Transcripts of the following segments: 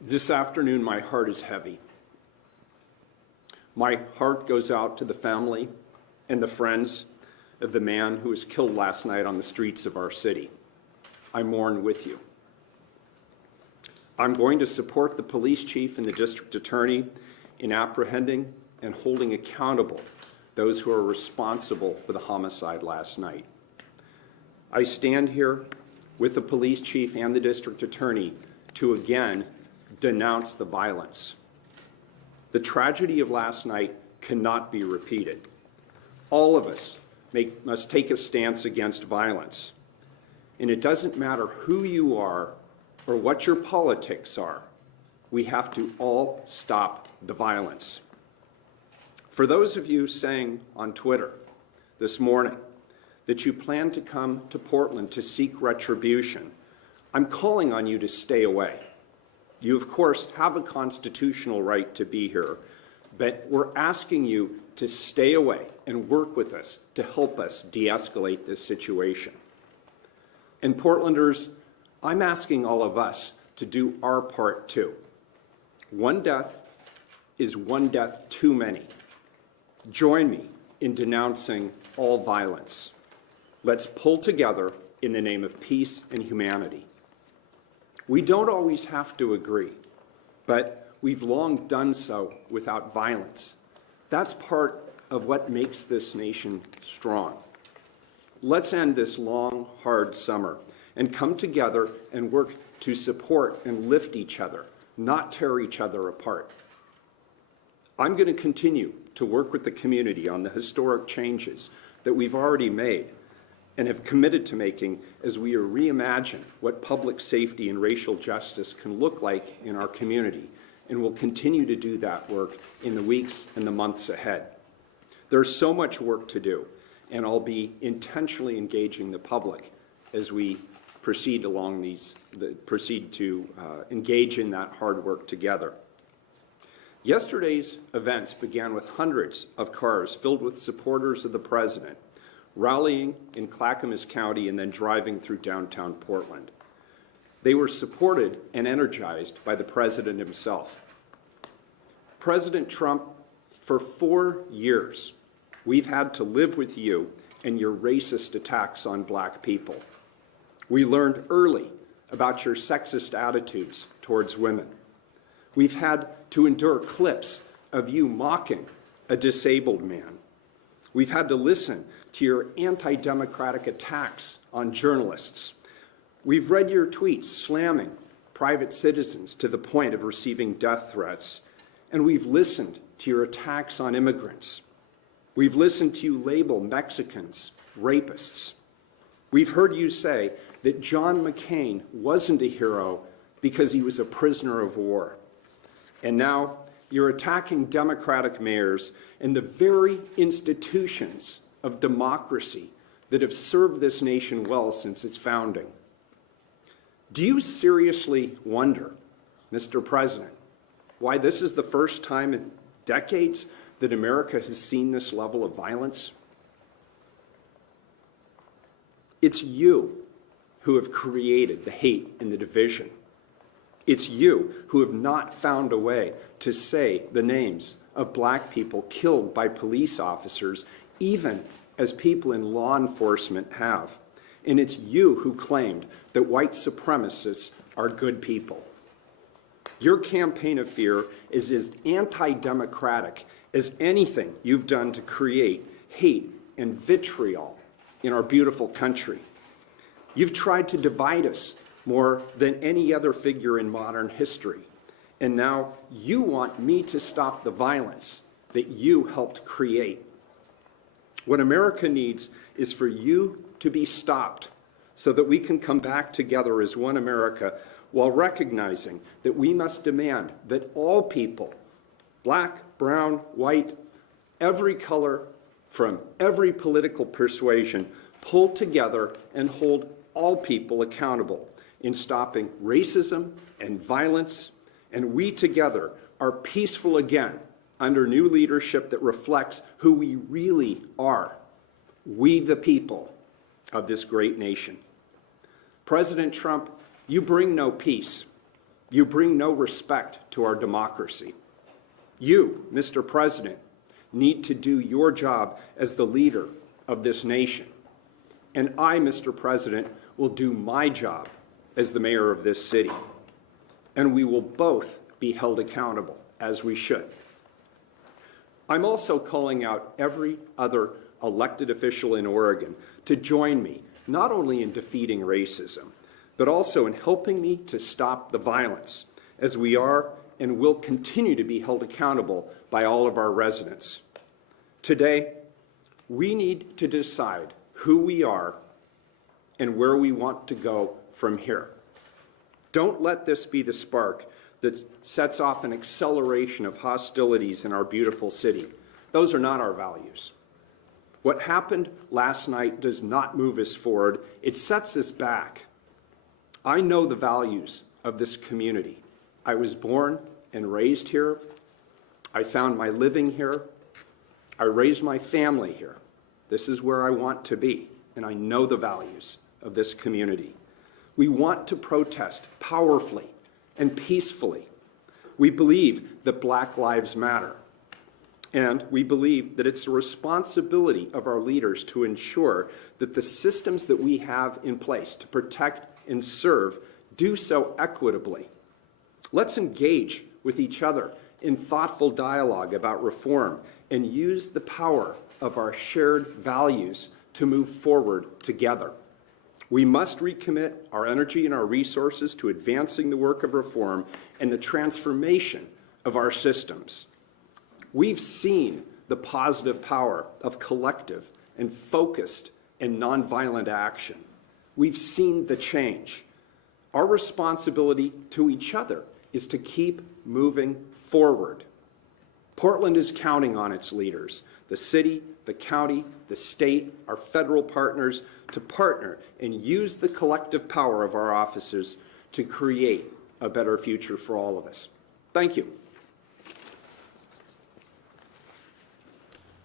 This afternoon, my heart is heavy. My heart goes out to the family and the friends of the man who was killed last night on the streets of our city. I mourn with you. I'm going to support the police chief and the district attorney in apprehending and holding accountable those who are responsible for the homicide last night. I stand here with the police chief and the district attorney to again denounce the violence. The tragedy of last night cannot be repeated. All of us must take a stance against violence. And it doesn't matter who you are or what your politics are. We have to all stop the violence. For those of you saying on Twitter this morning that you plan to come to Portland to seek retribution, I'm calling on you to stay away. You, of course, have a constitutional right to be here, but we're asking you to stay away and work with us to help us de-escalate this situation. And Portlanders, I'm asking all of us to do our part too. One death is one death too many. Join me in denouncing all violence. Let's pull together in the name of peace and humanity. We don't always have to agree, but we've long done so without violence. That's part of what makes this nation strong. Let's end this long, hard summer and come together and work to support and lift each other, not tear each other apart. I'm going to continue to work with the community on the historic changes that we've already made and have committed to making as we reimagine what public safety and racial justice can look like in our community, and we'll continue to do that work in the weeks and the months ahead. There's so much work to do, and I'll be intentionally engaging the public as we proceed to engage in that hard work together. Yesterday's events began with hundreds of cars filled with supporters of the president, rallying in Clackamas County and then driving through downtown Portland. They were supported and energized by the president himself. President Trump, for 4 years, we've had to live with you and your racist attacks on black people. We learned early about your sexist attitudes towards women. We've had to endure clips of you mocking a disabled man. We've had to listen to your anti-democratic attacks on journalists. We've read your tweets slamming private citizens to the point of receiving death threats. And we've listened to your attacks on immigrants. We've listened to you label Mexicans rapists. We've heard you say that John McCain wasn't a hero because he was a prisoner of war. And now you're attacking Democratic mayors and the very institutions of democracy that have served this nation well since its founding. Do you seriously wonder, Mr. President, why this is the first time in decades that America has seen this level of violence? It's you who have created the hate and the division. It's you who have not found a way to say the names of black people killed by police officers, even as people in law enforcement have. And it's you who claimed that white supremacists are good people. Your campaign of fear is as anti-democratic as anything you've done to create hate and vitriol in our beautiful country. You've tried to divide us more than any other figure in modern history. And now you want me to stop the violence that you helped create. What America needs is for you to be stopped so that we can come back together as one America while recognizing that we must demand that all people, black, brown, white, every color, from every political persuasion, pull together and hold all people accountable in stopping racism and violence, and we together are peaceful again under new leadership that reflects who we really are, we the people of this great nation. President Trump, you bring no peace. You bring no respect to our democracy. You, Mr. President, need to do your job as the leader of this nation. And I, Mr. President, will do my job as the mayor of this city. And we will both be held accountable, as we should. I'm also calling out every other elected official in Oregon to join me, not only in defeating racism, but also in helping me to stop the violence, as we are and will continue to be held accountable by all of our residents. Today, we need to decide who we are and where we want to go from here. Don't let this be the spark that sets off an acceleration of hostilities in our beautiful city. Those are not our values. What happened last night does not move us forward. It sets us back. I know the values of this community. I was born and raised here. I found my living here. I raised my family here. This is where I want to be, and I know the values of this community. We want to protest powerfully and peacefully. We believe that Black lives matter, and we believe that it's the responsibility of our leaders to ensure that the systems that we have in place to protect and serve do so equitably. Let's engage with each other in thoughtful dialogue about reform and use the power of our shared values to move forward together. We must recommit our energy and our resources to advancing the work of reform and the transformation of our systems. We've seen the positive power of collective and focused and nonviolent action. We've seen the change. Our responsibility to each other is to keep moving forward. Portland is counting on its leaders, the city, the county, the state, our federal partners, to partner and use the collective power of our officers to create a better future for all of us. Thank you.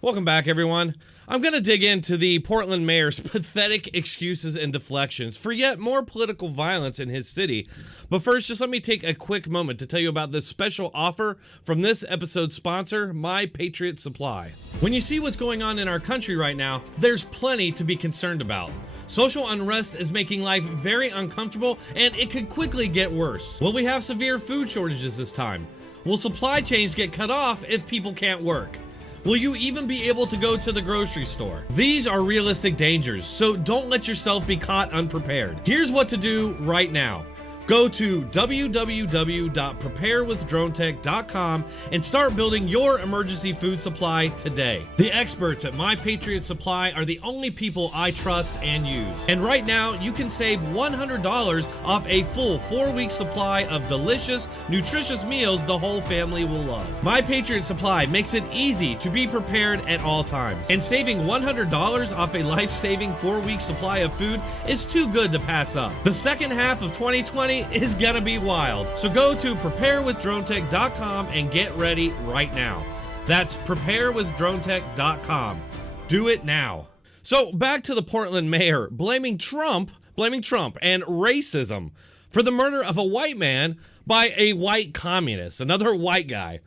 Welcome back, everyone. I'm going to dig into the Portland mayor's pathetic excuses and deflections for yet more political violence in his city. But first, just let me take a quick moment to tell you about this special offer from this episode's sponsor, My Patriot Supply. When you see what's going on in our country right now, there's plenty to be concerned about. Social unrest is making life very uncomfortable, and it could quickly get worse. Will we have severe food shortages this time? Will supply chains get cut off if people can't work? Will you even be able to go to the grocery store? These are realistic dangers, so don't let yourself be caught unprepared. Here's what to do right now. Go to www.preparewithdronetek.com and start building your emergency food supply today. The experts at My Patriot Supply are the only people I trust and use. And right now, you can save $100 off a full 4-week supply of delicious, nutritious meals the whole family will love. My Patriot Supply makes it easy to be prepared at all times. And saving $100 off a life-saving 4-week supply of food is too good to pass up. The second half of 2020 is gonna be wild. So go to preparewithdronetek.com and get ready right now. That's preparewithdronetek.com. Do it now. So back to the Portland mayor blaming Trump and racism for the murder of a white man by a white communist, another white guy.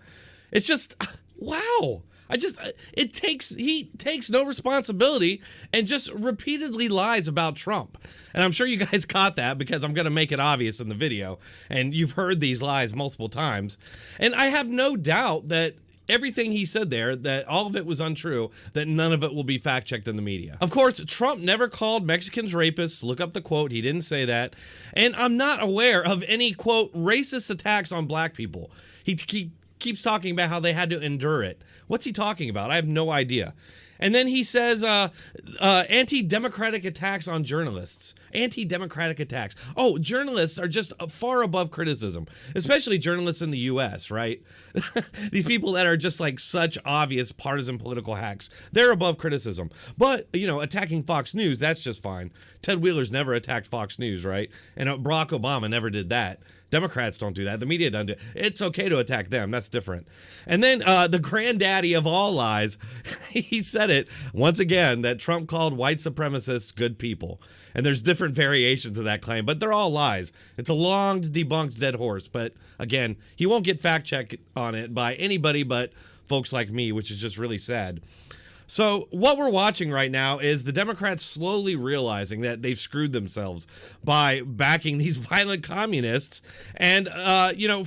It's just, wow. He takes no responsibility and just repeatedly lies about Trump. And I'm sure you guys caught that because I'm going to make it obvious in the video. And you've heard these lies multiple times. And I have no doubt that everything he said there, that all of it was untrue, that none of it will be fact-checked in the media. Of course, Trump never called Mexicans rapists. Look up the quote. He didn't say that. And I'm not aware of any, quote, racist attacks on black people. He keeps talking about how they had to endure it. What's he talking about? I have no idea. And then he says anti-democratic attacks on journalists. Anti-democratic attacks. Oh, journalists are just far above criticism, especially journalists in the U.S., right? These people that are just like such obvious partisan political hacks, they're above criticism. But, you know, attacking Fox News, that's just fine. Ted Wheeler's never attacked Fox News, right? And Barack Obama never did that. Democrats don't do that. The media doesn't do it. It's okay to attack them. That's different. And then the granddaddy of all lies, he said it once again, that Trump called white supremacists good people. And there's different variations of that claim, but they're all lies. It's a long debunked dead horse. But again, he won't get fact checked on it by anybody but folks like me, which is just really sad. So what we're watching right now is the Democrats slowly realizing that they've screwed themselves by backing these violent communists. And,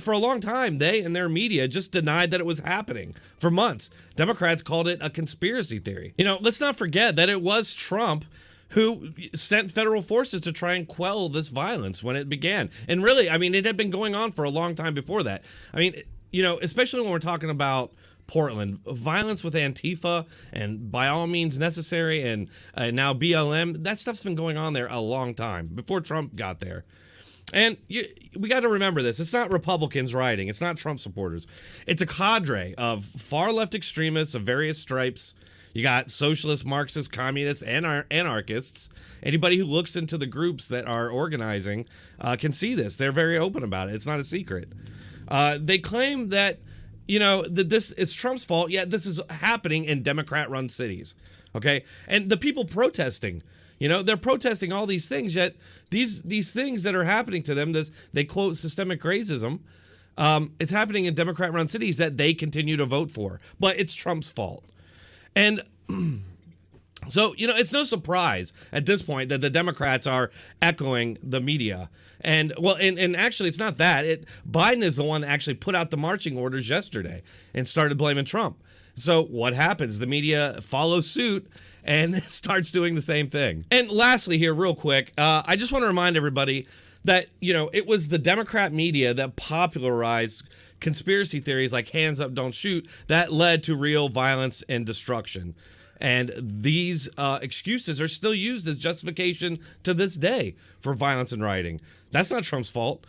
for a long time, they and their media just denied that it was happening for months. Democrats called it a conspiracy theory. Let's not forget that it was Trump who sent federal forces to try and quell this violence when it began. And really, it had been going on for a long time before that. Especially when we're talking about Portland, violence with Antifa and by all means necessary and now BLM, that stuff's been going on there a long time before Trump got there. And we got to remember this. It's not Republicans rioting. It's not Trump supporters. It's a cadre of far left extremists of various stripes. You got socialists, Marxists, communists, and anarchists. Anybody who looks into the groups that are organizing can see this. They're very open about it. It's not a secret. They claim that that this is Trump's fault, yet this is happening in Democrat-run cities, okay? And the people protesting, they're protesting all these things, yet these things that are happening to them, they quote systemic racism, it's happening in Democrat-run cities that they continue to vote for, but it's Trump's fault. And so, it's no surprise at this point that the Democrats are echoing the media. And actually, it's not that. Biden is the one that actually put out the marching orders yesterday and started blaming Trump. So what happens? The media follows suit and starts doing the same thing. And lastly here, real quick, I just want to remind everybody that, it was the Democrat media that popularized conspiracy theories like hands up, don't shoot, that led to real violence and destruction. And these excuses are still used as justification to this day for violence and rioting. That's not Trump's fault.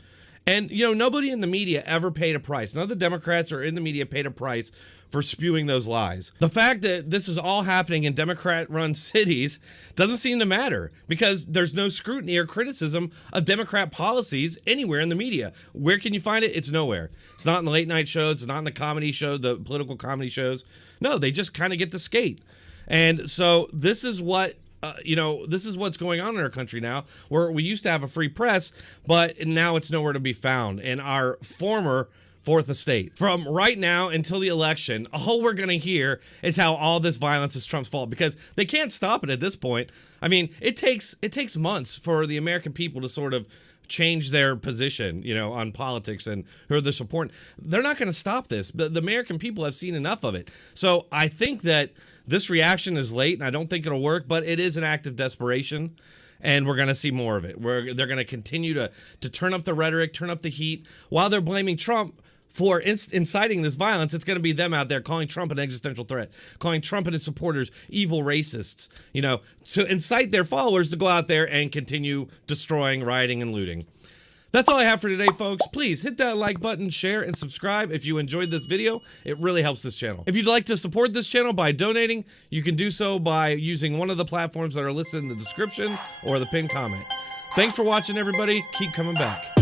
And, nobody in the media ever paid a price. None of the Democrats or in the media paid a price for spewing those lies. The fact that this is all happening in Democrat-run cities doesn't seem to matter because there's no scrutiny or criticism of Democrat policies anywhere in the media. Where can you find it? It's nowhere. It's not in the late night shows. It's not in the comedy shows, the political comedy shows. No, they just kind of get to skate. And so this is what, this is what's going on in our country now, where we used to have a free press, but now it's nowhere to be found in our former fourth estate. From right now until the election, all we're going to hear is how all this violence is Trump's fault because they can't stop it at this point. It takes months for the American people to sort of change their position, on politics and who they're supporting. They're not going to stop this. But the American people have seen enough of it. So I think that this reaction is late, and I don't think it'll work, but it is an act of desperation, and we're going to see more of it. They're going to continue to turn up the rhetoric, turn up the heat, while they're blaming Trump for inciting this violence. It's going to be them out there calling Trump an existential threat, calling Trump and his supporters evil racists, to incite their followers to go out there and continue destroying, rioting, and looting. That's all I have for today, folks. Please hit that like button, share, and subscribe if you enjoyed this video. It really helps this channel. If you'd like to support this channel by donating, you can do so by using one of the platforms that are listed in the description or the pinned comment. Thanks for watching, everybody. Keep coming back.